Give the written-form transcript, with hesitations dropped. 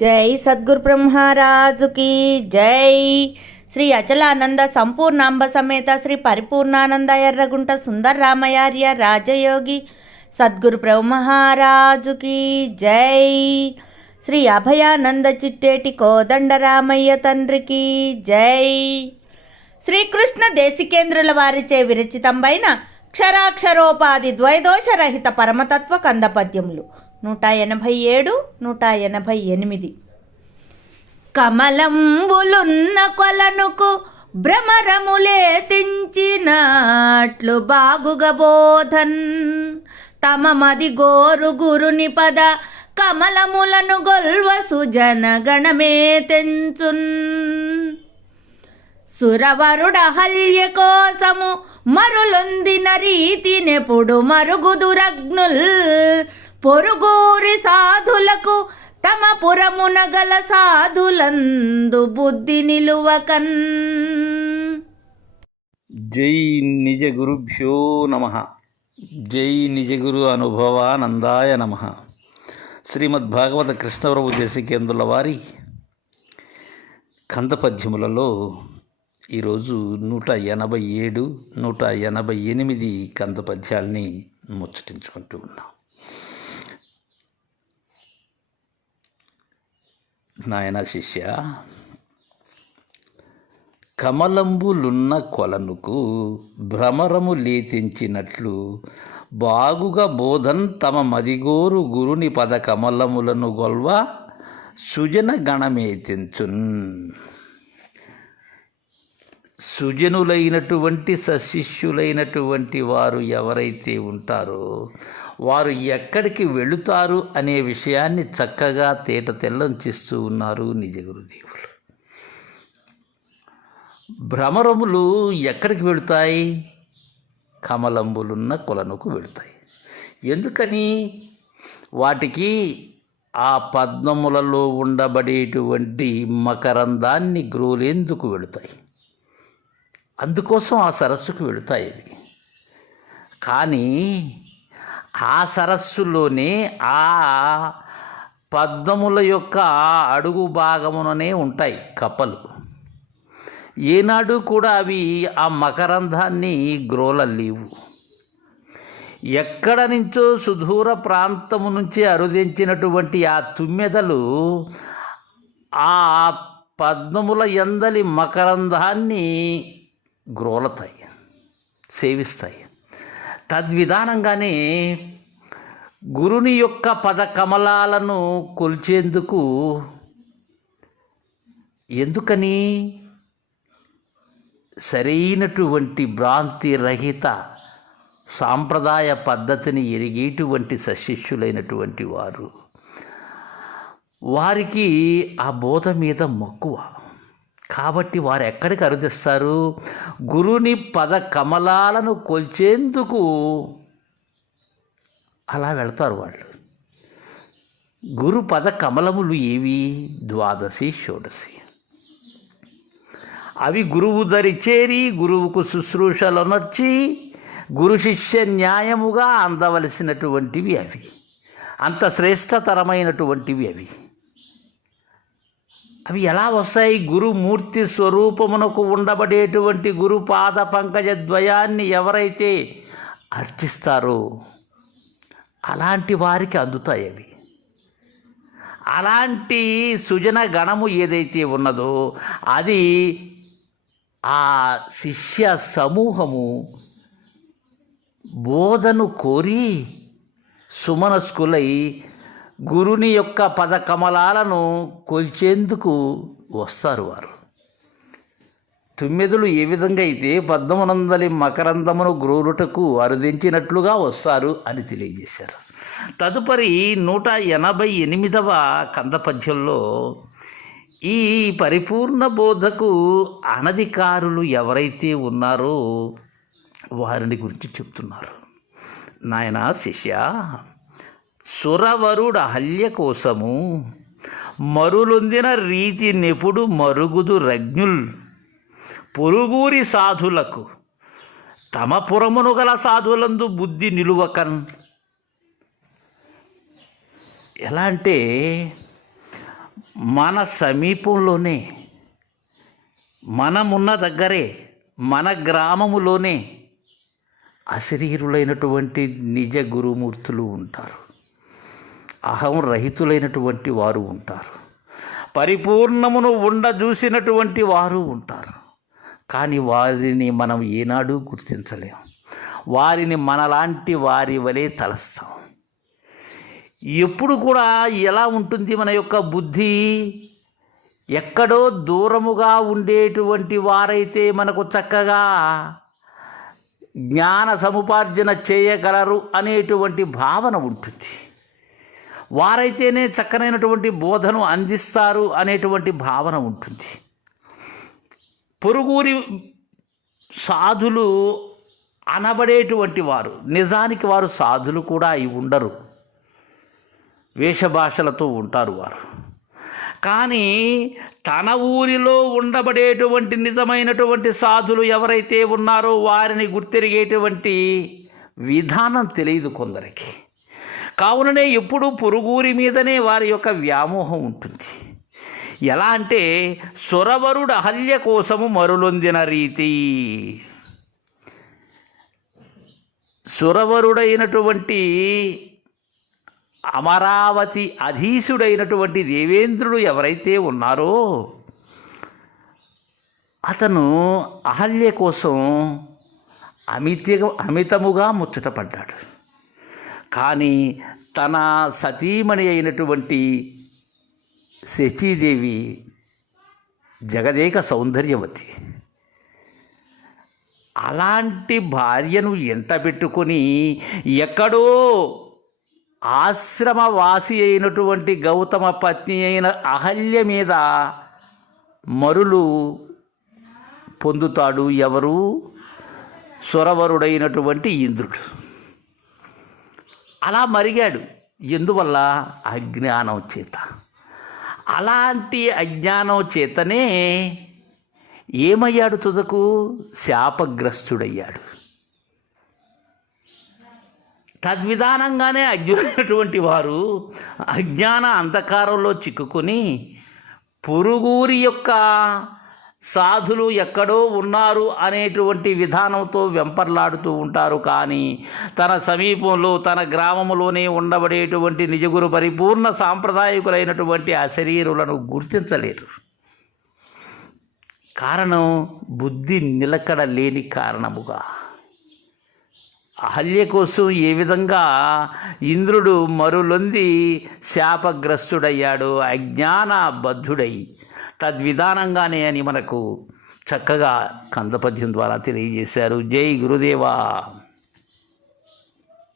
జై సద్గురు బ్రహ్మరాజుకి జై. శ్రీ అచలానంద సంపూర్ణాంబ సమేత శ్రీ పరిపూర్ణానంద ఎర్రగుంట సుందరరామయార్య రాజయోగి సద్గురు బ్రహ్మరాజుకి జై. శ్రీ అభయానంద చిట్టేటి కోదండరామయ్య తండ్రికి జై. శ్రీకృష్ణ దేశికేంద్రుల వారిచే విరచితంబైన క్షరాక్షరోపాధి ద్వైదోషరహిత పరమతత్వ కందపద్యములు 187, 188. కమలంబులున్న కొలనుకు భ్రమరములేతించినట్లు బాగుగ బోధన్ తమ మది గోరు గురుని పద కమలములను గొల్వ సుజన గణమే తెంచున్. సురవరుడ హల్య కోసము మరులొందిన రీతినెప్పుడు మరుగుదురగ్నుల్ పొరుగురి సాధులకు తమ పురమున గల సాధులందు బుద్ధి నిలువకన్. జై నిజ గురుభ్యో నమ. జై నిజ గురు అనుభవానందాయ నమ. శ్రీమద్భాగవత కృష్ణప్రభు దేశికేంద్రుల వారి కందపద్యములలో ఈరోజు 187, 188 కందపద్యాల్ని ముచ్చటించుకుంటూ ఉన్నాం. నాయన శిష్య, కమలంబులున్న కొలనుకు భ్రమరము లేతించినట్లు బాగుగా బోధన్ తమ మదిగోరు గురుని పద కమలములను గొల్వ సుజన గణమేతించున్. సుజనులైనటువంటి సశిష్యులైనటువంటి వారు ఎవరైతే ఉంటారో వారు ఎక్కడికి వెళుతారు అనే విషయాన్ని చక్కగా తేట తెల్లం చేస్తూ ఉన్నారు నిజ గురుదేవులు. భ్రమరములు ఎక్కడికి వెళుతాయి? కమలంబులున్న కొలనుకు వెళుతాయి. ఎందుకని? వాటికి ఆ పద్మములలో ఉండబడేటువంటి మకరందాన్ని గ్రోలేందుకు వెళుతాయి. అందుకోసం ఆ సరస్సుకు వెళుతాయి. కానీ ఆ సరస్సులోనే ఆ పద్మముల యొక్క అడుగు భాగముననే ఉంటాయి కప్పలు. ఏనాడు కూడా అవి ఆ మకరంధాన్ని గ్రోలలేవు. ఎక్కడ నుంచో సుదూర ప్రాంతము నుంచి అరుదించినటువంటి ఆ తుమ్మెదలు ఆ పద్మముల యందలి మకరంధాన్ని గ్రోలతాయి, సేవిస్తాయి. తద్విధానంగానే గురుని యొక్క పద కమలాలను కొల్చేందుకు ఎందుకని సరైనటువంటి భ్రాంతి రహిత సాంప్రదాయ పద్ధతిని ఎరిగేటువంటి సశిష్యులైనటువంటి వారు, వారికి ఆ బోధ మీద మక్కువ కాబట్టి వారు ఎక్కడికి అరుదిస్తారు? గురుని పద కమలాలను కొల్చేందుకు అలా వెళ్తారు వాళ్ళు. గురు పద కమలములు ఏవి? 12, 16. అవి గురువు దరి చేరి గురువుకు శుశ్రూషలనర్చి గురు శిష్య న్యాయముగా అందవలసినటువంటివి. అవి అంత శ్రేష్టతరమైనటువంటివి. అవి ఎలా వస్తాయి? గురుమూర్తి స్వరూపమునకు ఉండబడేటువంటి గురు పాద పంకజ ద్వయాన్ని ఎవరైతే అర్చిస్తారో అలాంటి వారికి అందుతాయి అవి. అలాంటి సుజన గణము ఏదైతే ఉన్నదో అది ఆ శిష్య సమూహము బోధను కోరి సుమనస్కులై గురుని యొక్క పద కమలాలను కొల్చేందుకు వస్తారు. వారు తుమ్మెదలు ఏ విధంగా అయితే పద్మమునందలి మకరందమును గ్రోలుటకు అరుదించినట్లుగా వస్తారు అని తెలియజేశారు. తదుపరి 188వ కందపద్యంలో ఈ పరిపూర్ణ బోధకు అనధికారులు ఎవరైతే ఉన్నారో వారిని గురించి చెప్తున్నారు. నాయన శిష్య, సురవరుడ హల్య కోసము మరులొందిన రీతి నెప్పుడు మరుగుదు రజ్ఞుల్ పొరుగురి సాధులకు తమ పురమును గల సాధులందు బుద్ధి నిలువకన్. ఎలా అంటే మన సమీపంలోనే, మనమున్న దగ్గరే, మన గ్రామములోనే అశరీరులైనటువంటి నిజ గురుమూర్తులు ఉంటారు. అహం రహితులైనటువంటి వారు ఉంటారు. పరిపూర్ణమును ఉండజూసినటువంటి వారు ఉంటారు. కానీ వారిని మనం ఏనాడూ గుర్తించలేం. వారిని మనలాంటి వారి వలె తలస్తాం. ఎప్పుడు కూడా ఎలా ఉంటుంది మన యొక్క బుద్ధి? ఎక్కడో దూరముగా ఉండేటువంటి వారైతే మనకు చక్కగా జ్ఞాన సముపార్జన చేయగలరు అనేటువంటి భావన ఉంటుంది. వారైతేనే చక్కనైనటువంటి బోధను అందిస్తారు అనేటువంటి భావన ఉంటుంది. పొరుగురి సాధులు అనబడేటువంటి వారు నిజానికి వారు సాధులు కూడా అయి ఉండరు. వేషభాషలతో ఉంటారు వారు. కానీ తన ఊరిలో ఉండబడేటువంటి నిజమైనటువంటి సాధులు ఎవరైతే ఉన్నారో వారిని గుర్తెరిగేటువంటి విధానం తెలియదు కొందరికి. కావుననే ఎప్పుడూ పొరుగురి మీదనే వారి యొక్క వ్యామోహం ఉంటుంది. ఎలా అంటే సొరవరుడు అహల్య కోసము మరులొందిన రీతి. సురవరుడైనటువంటి అమరావతి అధీశుడైనటువంటి దేవేంద్రుడు ఎవరైతే ఉన్నారో అతను అహల్య కోసం అమితముగా ముచ్చటపడ్డాడు. కానీ తన సతీమణి అయినటువంటి శచీదేవి జగదేక సౌందర్యవతి. అలాంటి భార్యను ఎంట పెట్టుకొని ఎక్కడో ఆశ్రమవాసి అయినటువంటి గౌతమ పత్ని అయిన అహల్య మీద మరులు పొందుతాడు ఎవరు? సురవరుడైనటువంటి ఇంద్రుడు. అలా మరిగాడు. ఎందువల్ల? అజ్ఞానం చేత. అలాంటి అజ్ఞానం చేతనే ఏమయ్యాడు? తుదకు శాపగ్రస్తుడయ్యాడు. తద్విధానంగానే అజ్ఞులైనటువంటి వారు అజ్ఞాన అంధకారంలో చిక్కుకొని పొరుగురి యొక్క సాధులు ఎక్కడో ఉన్నారు అనేటువంటి విధానంతో వెంపర్లాడుతూ ఉంటారు. కానీ తన సమీపంలో, తన గ్రామంలోనే ఉండబడేటువంటి నిజగురు పరిపూర్ణ సాంప్రదాయకులైనటువంటి అశరీరులను గుర్తించలేరు. కారణం బుద్ధి నిలకడ లేని కారణముగా. అహల్య కోసం ఏ విధంగా ఇంద్రుడు మరులొంది శాపగ్రస్తుడయ్యాడు, అజ్ఞానబద్ధుడై, తద్విధానంగానే అని మనకు చక్కగా కందపద్యం ద్వారా తెలియజేశారు. జై గురుదేవా.